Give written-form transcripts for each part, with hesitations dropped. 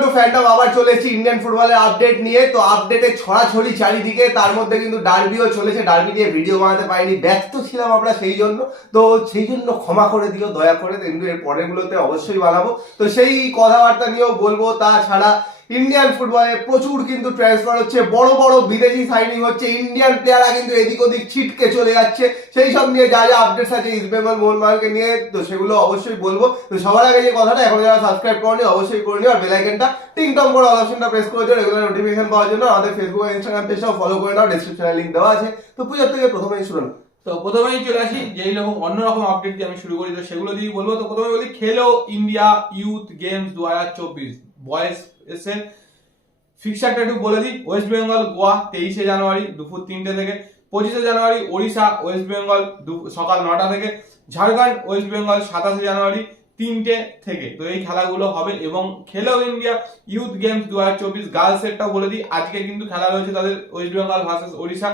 Welcome to Phantom. আবার চলে এসেছি ইন্ডিয়ান ফুটবলের আপডেট নিয়ে। তো আপডেটে ছড়াছড়ি চারিদিকে, তার মধ্যে কিন্তু ডার্বিও চলেছে। ডার্বি নিয়ে ভিডিও বানাতে পারিনি, ব্যস্ত ছিলাম আমরা সেই জন্য। তো সেই জন্য ক্ষমা করে দিও দয়া করে, কিন্তু এর পরের গুলোতে অবশ্যই বানাবো। তো সেই কথাবার্তা নিয়েও বলবো। তাছাড়া ইন্ডিয়ান ফুটবলে প্রচুর কিন্তু ট্রান্সফার হচ্ছে, বড় বড় বিদেশি সাইনিং হচ্ছে, ইন্ডিয়ান প্লেয়াররা কিন্তু এদিক ওদিক ছিটকে চলে যাচ্ছে। সেই সব নিয়ে যা যা আপডেটস আছে ইস্ট বেঙ্গল মোহনবাগানকে নিয়ে, তো সেগুলো অবশ্যই বলবো। তো সবার আগে যে কথাটা, এখন যারা সাবস্ক্রাইব করেনি অবশ্যই করে নিও, আর বেল আইকনটা টিংটং করে অল অপশনটা প্রেস করে দিও রেগুলার নোটিফিকেশন পাওয়ার জন্য। আমাদের ফেসবুক আর ইনস্টাগ্রাম পেজটাও ফলো করে নাও, ডেসক্রিপশনে লিংক দেওয়া আছে। তো পূজার থেকে প্রথমেই শুরু। তো প্রথমেই চলে আসি যেই রকম অন্যরকম আপডেট দিয়ে আমি শুরু করি, তো সেগুলো দিয়ে বলবো। তো প্রথমে বলি খেলো ইন্ডিয়া ইউথ গেমস 2024 বয়েজ এসে ফিক্সারটা একটু বলে দিই। ওয়েস্ট বেঙ্গল গোয়া 23শে জানুয়ারি দুপুর 3টে থেকে, 25শে জানুয়ারি ওড়িশা ওয়েস্ট বেঙ্গল সকাল 9টা থেকে, ঝাড়খণ্ড ওয়েস্ট বেঙ্গল 27শে জানুয়ারি 3টে থেকে। তো এই খেলাগুলো হবে। এবং খেলো ইন্ডিয়া ইউথ গেমস 2024 গার্লস এরটাও বলে দিই, আজকে কিন্তু খেলা রয়েছে তাদের ওয়েস্ট বেঙ্গল ভার্সেস ওড়িশা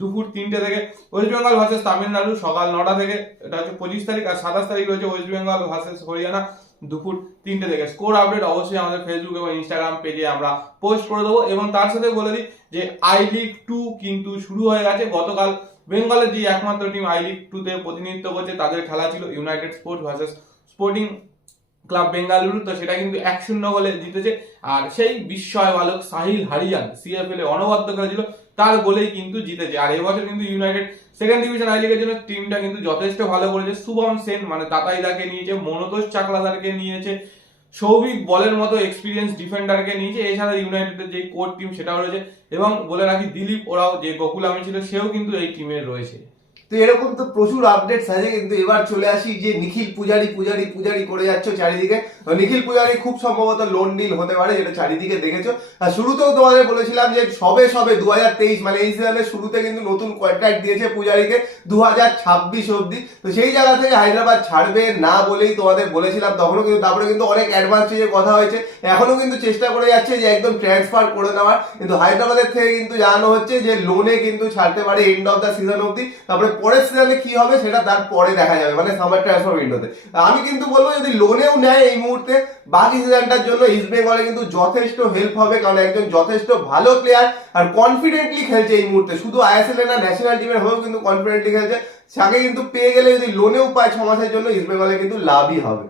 দুপুর 3টে থেকে, ওয়েস্ট বেঙ্গল ভার্সেস তামিলনাড়ু সকাল 9টা থেকে, এটা হচ্ছে 25 তারিখ। আর 27 তারিখ রয়েছে ওয়েস্ট বেঙ্গল ভার্সেস হরিয়ানা দুপুর 3টে থেকে। স্কোর আপডেট অবশ্যই আমাদের ফেসবুক এবং ইনস্টাগ্রাম পেজে আমরা পোস্ট করে দেবো। এবং তার সাথে বলে দিই যে আই লিগ 2 কিন্তু শুরু হয়ে গেছে। গতকাল বেঙ্গলের যে একমাত্র টিম আই লিগ 2 তে প্রতিনিধিত্ব করছে, তাদের খেলা ছিল United sports versus sporting club Bengaluru. তো সেটা কিন্তু 1-0 গোলে জিতেছে। আর সেই বিস্ময় বালক সাহিল হারিয়ান সিএফএল এ অনবদ্য খেলেছিল, তার গোলেই কিন্তু জিতেছে। আর এবছর কিন্তু ইউনাইটেড সেকেন্ড ডিভিশন আই লিগের জন্য টিমটা কিন্তু যথেষ্ট ভালো করেছে। শুভম সেন মানে তাতাইদাকে নিয়েছে, মনোতোষ চাকলাদারকে নিয়েছে, সৌভিক বলের মতো এক্সপিরিয়েন্স ডিফেন্ডারকে নিয়েছে। এছাড়া ইউনাইটেডের যে কোর টিম সেটাও রয়েছে। এবং বলে রাখি দিলীপ ওরাও যে গোকুলামে ছিল, সেও কিন্তু এই টিমের রয়েছে। তো এরকম তো প্রচুর আপডেটস আছে, কিন্তু এবার চলে আসি যে নিখিল পূজারি করে যাচ্ছ চারিদিকে। নিখিল পূজারি খুব সম্ভবত লোন ডিল হতে পারে, যেটা চারিদিকে দেখেছো। আর শুরুতেও তোমাদের বলেছিলাম যে সবে 2023 মানে এই সিজনের শুরুতে কিন্তু নতুন কন্ট্রাক্ট দিয়েছে পূজারিকে 2026 অবধি। তো সেই জায়গা থেকে হায়দ্রাবাদ ছাড়বে না বলেই তোমাদের বলেছিলাম তখনও, কিন্তু তারপরে কিন্তু অনেক অ্যাডভান্স স্টেজে কথা হয়েছে, এখনো কিন্তু চেষ্টা করে যাচ্ছে যে একদম ট্রান্সফার করে নেওয়ার। কিন্তু হায়দ্রাবাদের থেকে কিন্তু জানানো হচ্ছে যে লোনে কিন্তু ছাড়তে পারে এন্ড অফ দ্য সিজন অবধি। তারপরে পরের সিজনে কি হবে সেটা তারপরে দেখা যাবে, মানে সামার ট্রান্সফার উইন্ডোতে। আমি কিন্তু বলবো যদি লোনেও নেয় এই মুহূর্তে, বাকি সিজনটার জন্য ইস্ট বেঙ্গলে কিন্তু যথেষ্ট হেল্প হবে, কারণ একজন যথেষ্ট ভালো প্লেয়ার আর কনফিডেন্টলি খেলছে এই মুহূর্তে। শুধু আইএসএল না, ন্যাশনাল টিমের হয়েও কিন্তু কনফিডেন্টলি খেলছে। তাকে কিন্তু পেয়ে গেলে যদি লোনেও পায় 6 মাসের জন্য, ইস্ট বেঙ্গলে কিন্তু লাভই হবে।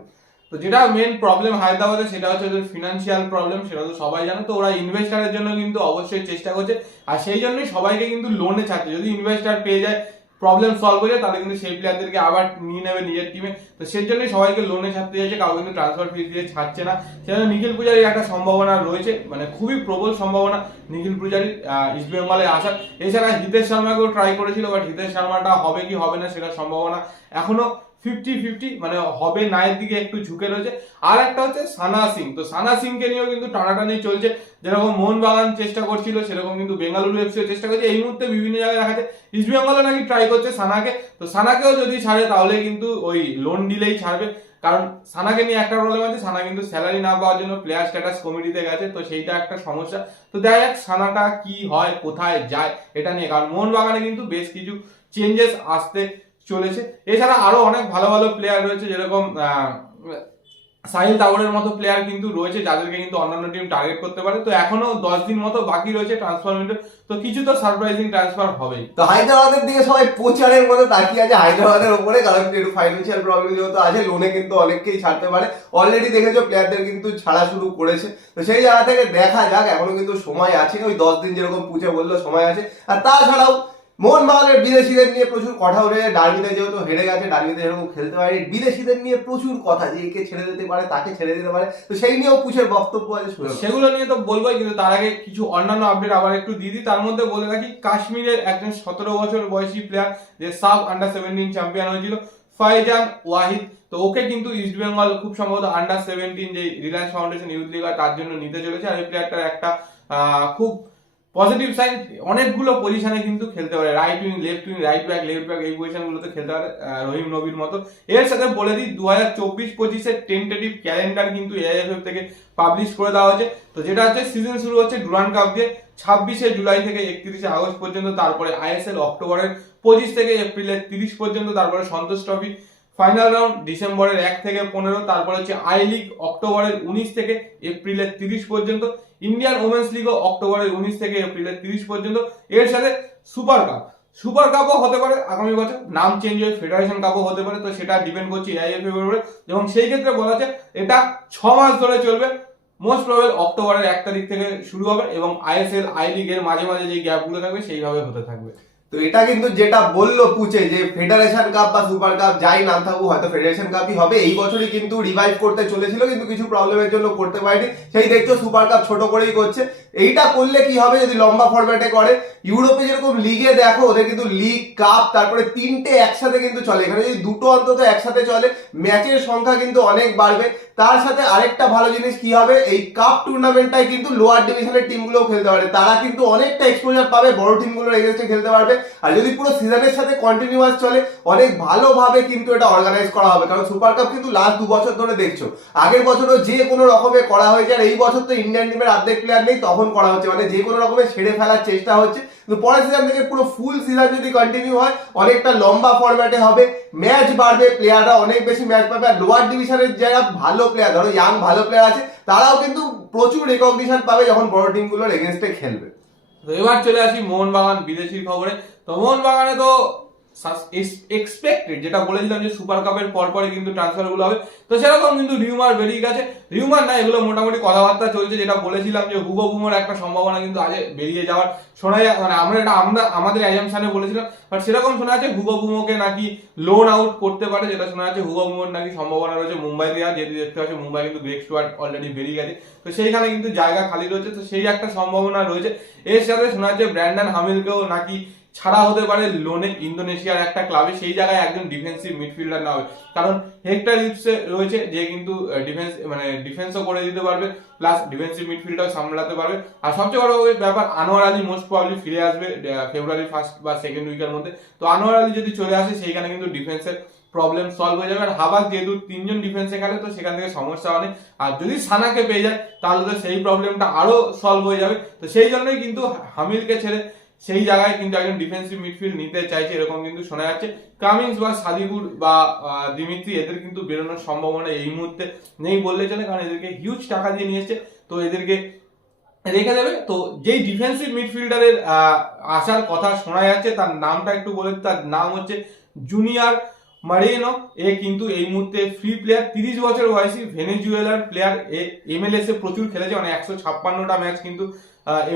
তো যেটা মেন প্রবলেম হায়দ্রাবাদে, সেটা হচ্ছে ওদের ফিনান্সিয়াল প্রবলেম, সেটা তো সবাই জানে। তো ওরা ইনভেস্টারের জন্য কিন্তু অবশ্যই চেষ্টা করছে, আর সেই জন্যই সবাইকে কিন্তু লোনে ছাড়ছে। যদি ইনভেস্টার পেয়ে যায়, প্রবলেম সলভ হয়ে যায়, তাহলে কিন্তু সেই প্লেয়ারদেরকে আবার নিয়ে নেবে নিজের টিমে। তো সেই জন্যই সবাইকে লোনে ছাড়তে চাইছে, কাউ কিন্তু ট্রান্সফার ফি দিয়ে ছাড়ছে না। সেজন্য নিখিল পূজারির একটা সম্ভাবনা রয়েছে, মানে খুবই প্রবল সম্ভাবনা নিখিল পূজারির ইস্ট বেঙ্গলে আসার। এছাড়া হিতেশ শর্মাকেও ট্রাই করেছিল, বাট হিতেশ শর্মাটা হবে কি হবে না সেটার সম্ভাবনা এখনো 50-50, মানে হবে না এর দিকে একটু ঝুঁকে রয়েছে। আর একটা হচ্ছে সানা সিং। তো সানা সিংকে নিয়েও কিন্তু টানাটানি চলছে, যেরকম মোহনবাগান চেষ্টা করছিল সেরকম কিন্তু বেঙ্গালুরু এফসিও চেষ্টা করছে। এই মুহূর্তে বিভিন্ন জায়গায় দেখা যাচ্ছে ইস্ট বেঙ্গলে নাকি ট্রাই করছে সানাকে। তো সানাকেও যদি ছাড়ে তাহলে কিন্তু ওই লোন ডিলেই ছাড়বে, কারণ সানাকে নিয়ে একটা প্রবলেম আছে, সানা কিন্তু স্যালারি না পাওয়ার জন্য প্লেয়ার স্ট্যাটাস কমিটিতে গেছে। তো সেইটা একটা সমস্যা। তো দেখা যাক সানাটা কি হয়, কোথায় যায় এটা নিয়ে, কারণ মোহনবাগানে কিন্তু বেশ কিছু চেঞ্জেস আসতে চলেছে। এছাড়া আরো অনেক ভালো ভালো প্লেয়ার রয়েছে, যেরকম সাহিল তাগরের মতো প্লেয়ার কিন্তু রয়েছে, যাদেরকে কিন্তু অন্যান্য টিম টার্গেট করতে পারে। তো এখনো 10 দিন মতো বাকি রয়েছে ট্রান্সফার উইন্ডো, তো কিছু তো সারপ্রাইজিং ট্রান্সফার হবেই। তো হায়দ্রাবাদের দিকে সবাই প্রচারের মতো তাকিয়ে আছে হায়দ্রাবাদের উপরে, কারণ একটু ফাইন্যান্সিয়াল প্রবলেম যেহেতু আছে, লোনে কিন্তু অনেককেই ছাড়তে পারে। অলরেডি দেখেছো প্লেয়ারদের কিন্তু ছাড়া শুরু করেছে। তো সেই জায়গা থেকে দেখা যাক, এখনো কিন্তু সময় আছে, ওই 10 দিন যেরকম পুছে বললো সময় আছে। আর তাছাড়াও মোহনবাগানের বিদেশিদের নিয়ে প্রচুর কথা উঠে, ডার্বিতে যেহেতু হেরে গেছে, ডার্বিতে যেরকম খেলতে পারে, বিদেশিদের নিয়ে প্রচুর কথা যে একে ছেড়ে দিতে পারে, তাকে ছেড়ে দিতে পারে। তো সেই নিয়েও পুছের বক্তব্য আছে, সেগুলো নিয়ে তো বলবোই, কিন্তু তার আগে কিছু অন্যান্য আপডেট আবার একটু দিয়ে দিই। তার মধ্যে বলে রাখি কাশ্মীরের একজন 17 বছর বয়সী প্লেয়ার, যে সাব আন্ডার 17 চ্যাম্পিয়ন হয়েছিল, ফাইজান ওয়াহিদ। তো ওকে কিন্তু ইস্ট বেঙ্গল খুব সম্ভবত আন্ডার 17 যে রিলায়েন্স ফাউন্ডেশন ইউথ লিগ তার জন্য নিতে চলেছে। আর এই প্লেয়ারটার একটা খুব পজিটিভ সাইন, অনেকগুলো পজিশনে কিন্তু খেলতে পারে, right wing, left wing, right back, left back, এই পজিশনগুলোতে খেলতে পারে রহিম নবীর মতো। এর সাথে বলে দিই 2024-25 টেন্টেটিভ ক্যালেন্ডার কিন্তু এআইএফএফ থেকে পাবলিশ করে দেওয়া হয়েছে। তো যেটা হচ্ছে সিজন শুরু হচ্ছে ডুরান্ড কাপ দিয়ে 26শে জুলাই থেকে 31শে আগস্ট পর্যন্ত, তারপরে আইএসএল অক্টোবরের 25 থেকে এপ্রিলের 30 পর্যন্ত, তারপরে সন্তোষ ট্রফি ফাইনাল রাউন্ড ডিসেম্বরের 1 থেকে 15, তারপরে হচ্ছে আই লিগ অক্টোবরের 19 থেকে এপ্রিলের 30 পর্যন্ত, ইন্ডিয়ান ওমেন্স লিগও অক্টোবরের 19 থেকে এপ্রিলের 30 পর্যন্ত। এর সাথে সুপার কাপও হতে পারে আগামী বছর, নাম চেঞ্জ হয়ে ফেডারেশন কাপও হতে পারে, তো সেটা ডিপেন্ড করছে AIFF এর উপরে। এবং সেই ক্ষেত্রে বলা আছে এটা 6 মাস ধরে চলবে, মোস্ট প্রবাবল অক্টোবরের 1 তারিখ থেকে শুরু হবে এবং ISL আই লিগের মাঝে মাঝে যে গ্যাপগুলো থাকবে সেইভাবে হতে থাকবে। তো এটা কিন্তু যেটা বললো পুচে যে ফেডারেশন কাপ বা সুপার কাপ যাই নাম থাকুক, হয়তো ফেডারেশন কাপই হবে, এই বছরই কিন্তু রিভাইভ করতে চলেছিল কিন্তু কিছু প্রবলেমের জন্য করতে পারেনি, সেই দেখছো সুপার কাপ ছোট করেই করছে। এইটা করলে কি হবে যদি লম্বা ফরম্যাটে করে, ইউরোপে যেরকম লিগে দেখো ওদের কিন্তু লিগ কাপ তারপরে 3টে একসাথে কিন্তু চলে, এখানে যদি 2টো অন্তত একসাথে চলে ম্যাচের সংখ্যা কিন্তু অনেক বাড়বে। তার সাথে আরেকটা ভালো জিনিস কি হবে, এই কাপ টুর্নামেন্টটাই কিন্তু লোয়ার ডিভিশনের টিমগুলোও খেলতে পারে, তারা কিন্তু অনেকটা এক্সপোজার পাবে, বড় টিমগুলোর এগেইনস্টে খেলতে পারবে। আর যদি পুরো সিজনের সাথে কন্টিনিউয়াস চলে অনেক ভালোভাবে কিন্তু এটা অর্গানাইজ করা হবে, কারণ সুপার কাপ কিন্তু লাস্ট 2 বছর ধরে দেখছো, আগের বছরও যে কোনো রকমে করা হয়েছে, আর এই বছর তো ইন্ডিয়ান টিমের অর্ধেক প্লেয়ার নেই তখন করা হচ্ছে, মানে যে কোনো রকমে ছেড়ে ফেলার চেষ্টা হচ্ছে। কিন্তু পরের সিজন থেকে পুরো ফুল সিজন যদি কন্টিনিউ হয় অনেকটা লম্বা ফরম্যাটে হবে, ম্যাচ বাড়বে, প্লেয়াররা অনেক বেশি ম্যাচ পাবে, আর লোয়ার ডিভিশনের যারা ভালো প্লেয়ার, ধরো ইয়াং ভালো প্লেয়ার আছে, তারাও কিন্তু প্রচুর রেকগনিশন পাবে যখন বড় টিমগুলোর এগেইনস্টে খেলবে। তো এবার চলে আসি মোহনবাগান বিদেশির খবরে। তো মোহনবাগানে তো এক্সপেক্টেড যেটা বলেছিলাম যে সুপার কাপের পরপরই কিন্তু ট্রান্সফার গুলো হবে, তো সেরকম কিন্তু রিউমার বেরিয়ে গেছে, রিউমার না এগুলো মোটামুটি কথাবার্তা চলছে, যেটা বলেছিলাম যে হুগো বুমোর একটা সম্ভাবনা কিন্তু আজ বেরিয়ে যাওয়ার শোনা যায়, মানে আমরা আমাদের অ্যাজাম্পশনে বলেছিলাম, বাট সেরকম শোনা যাচ্ছে হুগো বুমোকে নাকি লোন আউট করতে পারে, যেটা শোনা যাচ্ছে হুগো বুমোর নাকি সম্ভাবনা রয়েছে মুম্বাই দেওয়া, যেহেতু দেখতে পাচ্ছি মুম্বাই কিন্তু গ্রেগ স্টুয়ার্ট অলরেডি বেরিয়ে গেছে, তো সেইখানে কিন্তু জায়গা খালি রয়েছে, তো সেই একটা সম্ভাবনা রয়েছে। এর সাথে শোনা যাচ্ছে ব্র্যান্ডন হামিলকেও নাকি ছাড়া হতে পারে লোনে ইন্দোনেশিয়ার একটা ক্লাবে, সেই জায়গায় একজন ডিফেন্সিভ মিডফিল্ডার না হবে, কারণ হেক্টর রিপসে রয়েছে যে কিন্তু ডিফেন্সও করে দিতে পারবে, প্লাস ডিফেন্সিভ মিডফিল্ডটাও সামলাতে পারবে। আর সবচেয়ে বড় ব্যাপার আনোয়ার আলী মোস্ট প্রবাবলি ফিরে আসবে ফেব্রুয়ারি 1 বা 2 উইকের মধ্যে, তো আনোয়ার আলী যদি চলে আসে সেইখানে কিন্তু ডিফেন্সের প্রবলেম সলভ হয়ে যাবে। আর হাবাস যেহেতু 3জন ডিফেন্সে খেলে, তো সেখান থেকে সমস্যা অনেক, আর যদি সানাকে পেয়ে যায় তাহলে তো সেই প্রবলেমটা আরো সলভ হয়ে যাবে, তো সেই জন্যই কিন্তু হামিলকে ছেড়ে সেই জায়গায় কিন্তু একজন ডিফেন্সিভ মিডফিল্ড নিতে চাইছে, এরকম কিন্তু শোনা যাচ্ছে। কামিংস বা সাদিকুর বা দিমিত্রি এদের কিন্তু বেরোনোর সম্ভাবনা এই মুহূর্তে নেই বললে চলে, কারণ এদেরকে হিউজ টাকা দিয়ে নিয়ে এসছে, তো এদেরকে রেখে দেবে। তো যেই ডিফেন্সিভ মিডফিল্ডারের আসার কথা শোনা যাচ্ছে তার নামটা একটু বলে, তার নাম হচ্ছে জুনিয়র মারিনো, এ কিন্তু এই মুহূর্তে ফ্রি প্লেয়ার, 30 বছর বয়সী ভেনেজুয়েলার প্লেয়ার, MLS এ প্রচুর খেলেছে, মানে 156টা ম্যাচ কিন্তু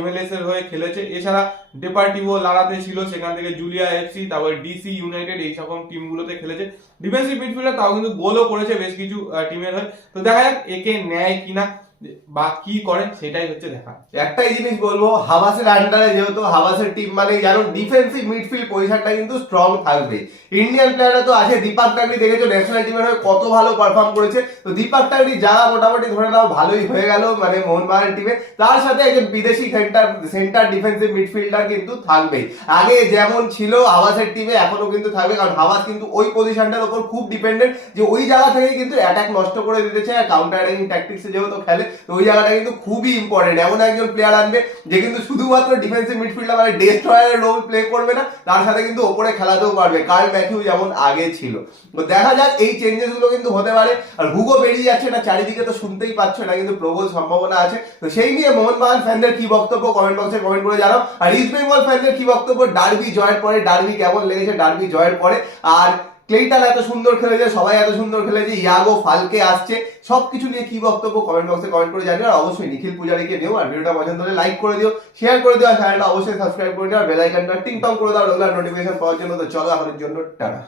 MLS এর হয়ে খেলেছে। এছাড়া ডেপার্টিভো লারাতে ছিল, সেখান থেকে জুলিয়া FC, তারপরে DC ইউনাইটেড, এই সকল টিমগুলোতে খেলেছে, ডিফেন্সিভ মিডফিল্ডার, তাও কিন্তু গোলও করেছে বেশ কিছু টিমের হয়ে। তো দেখা যাক একে নেয় কিনা বা কি করে, সেটাই হচ্ছে দেখা। একটাই জিনিস বলবো, হাবাসের আন্ডারে যেহেতু হাবাসের টিম মানে জানো ডিফেন্সিভ মিডফিল্ড পজিশনটা কিন্তু স্ট্রং থাকবে। ইন্ডিয়ান প্লেয়াররা তো আছে, দীপক টাকরি দেখেছো ন্যাশনাল টিমের হয়ে কত ভালো পারফর্ম করেছে, তো দীপক টাকরি যারা মোটামুটি ধরে নাও ভালোই হয়ে গেল মানে মোহনবাগান টিমে, তার সাথে একজন বিদেশি সেন্টার ডিফেন্সিভ মিডফিল্ডার কিন্তু থাকবেই, আগে যেমন ছিল হাবাসের টিমে এখনো কিন্তু থাকবে, কারণ হাবাস কিন্তু ওই পজিশনটার উপর খুব ডিপেন্ডেন্ট, যে ওই জায়গা থেকে কিন্তু অ্যাটাক নষ্ট করে দিতে চায়, আর কাউন্টার অ্যাটাকিং ট্যাকটিক্সে যেহেতু খেলে, তো ওই জায়গাটা কিন্তু খুবই ইম্পর্টেন্ট। এমন একজন প্লেয়ার আনবে যে কিন্তু শুধুমাত্র ডিফেন্সিভ মিডফিল্ডার মানে ডেস্ট্রয়ারের রোল প্লে করবে না, তার সাথে কিন্তু ওপরে খেলাতেও পারবে, কার্ল ম্যাথিউ যেমন আগে ছিল। তো দেখা যাক এই চেঞ্জেস গুলো কিন্তু হতে পারে। আর হুগো বেরিয়ে যাচ্ছে, এটা চারিদিকে তো শুনতেই পাচ্ছ, এটা কিন্তু প্রবল সম্ভাবনা আছে। তো সেই নিয়ে মোহনবাগান ফ্যানদের কি বক্তব্য কমেন্ট বক্সে কমেন্ট করে জানাও, আর ইস্ট বেঙ্গল ফ্যানদের কি বক্তব্য ডার্বি জয়ের পরে, ডার্বি কেমন লেগেছে ডার্বি জয়ের পরে, আর ক্লেইটন এত সুন্দর খেলেছে, সবাই এত সুন্দর খেলেছে, ইয়াগো ফালকে আসছে, সবকিছু নিয়ে কি বক্তব্য কমেন্ট বক্সে কমেন্ট করে জানিও। আর অবশ্যই নিখিল পূজারীকে নিও, আর ভিডিওটা পছন্দ হলে লাইক করে দিও, শেয়ার করে দিও, আর চ্যানেলটা অবশ্যই সাবস্ক্রাইব করে দিও, আর বেল আইকনটা টিং টং করে দাও রেগুলার নোটিফিকেশন পাওয়ার জন্য। তো চলো এখনের জন্য টাটা।